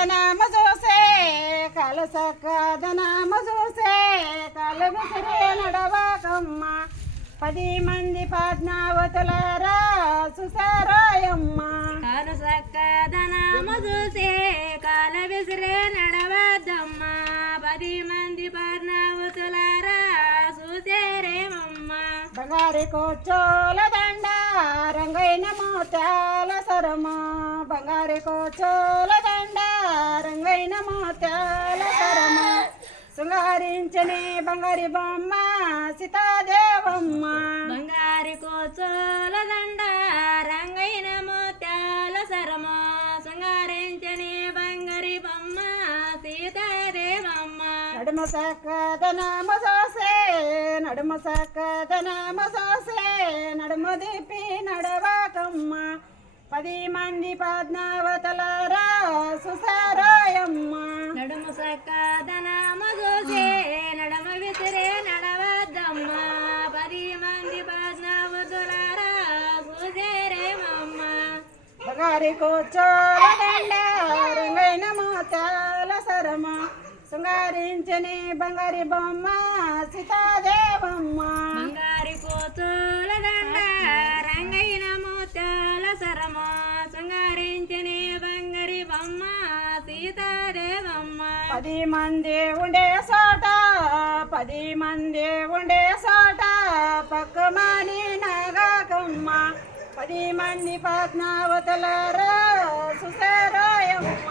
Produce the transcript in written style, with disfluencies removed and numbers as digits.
చక్కదనము చూసే కాలు చక్కదనము చూసే కాలు విసిరే నడవకమ్మ 10 మంది పద్మావతులారా సుసారాయమ్మ కాలు చక్కదనము చూసే కాలు విసిరే నడవద్దమ్మ 10 మంది పద్మావతులారా చూసేరేమమ్మ బంగారి కోచోల దండ రంగైన మోత్యాల సరమ బంగారి కోచోల దండ రంగైన మోత్యాల సరమ శృంగారించని బంగారి బొమ్మ సీతాదేవమ్మ బంగారి కోచోల దండ రంగైన మోత్యాల సరమ శృంగారించని బంగారి బొమ్మ సీతాదేవమ్మ నడుమ సక్కదనము చూసే నడుమ సక్కదనము చూసే నడుము దిప్పి నడవకమ్మ 10 మంది పద్మావతులారా సుసారాయమ్మ నడుము చక్కదనము చూసే నడుము విసిరే నడవద్దమ్మ 10 మంది పద్మావతులారా చూసేరేమమ్మ బంగారి కూర్చోల దండ రంగైన మోతాల సరమ శృంగారించని బంగారి బొమ్మ సీతాదేవమ్మ బంగారి కోతుల దండ రంగైన మోత్యాల సరమ శృంగారించని బంగారి బొమ్మ సీతాదేవమ్మ 10 మంది ఉండే చోట 10 మంది ఉండే చోట పక్కమాని నగకమ్మ 10 మంది పద్మావతులారా సుసారాయమ్మ